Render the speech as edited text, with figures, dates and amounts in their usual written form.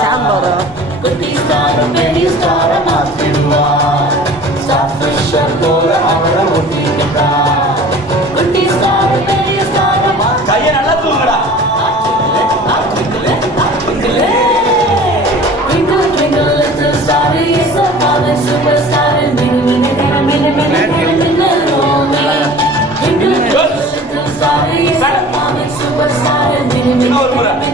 சாம்பார் குட்டி ஸ்டார் பெரிய ஸ்டார மாத்திடுவா ஸ்டார் போல அவரை ஒட்டிக்கிட்டா குட்டி ஸ்டார் பெரிய ஸ்டார கையை நல்லா தூங்குடா Twinkle twinkle little star is a common superstar mini mini mini mini mini Twinkle twinkle little star is a common superstar mini mini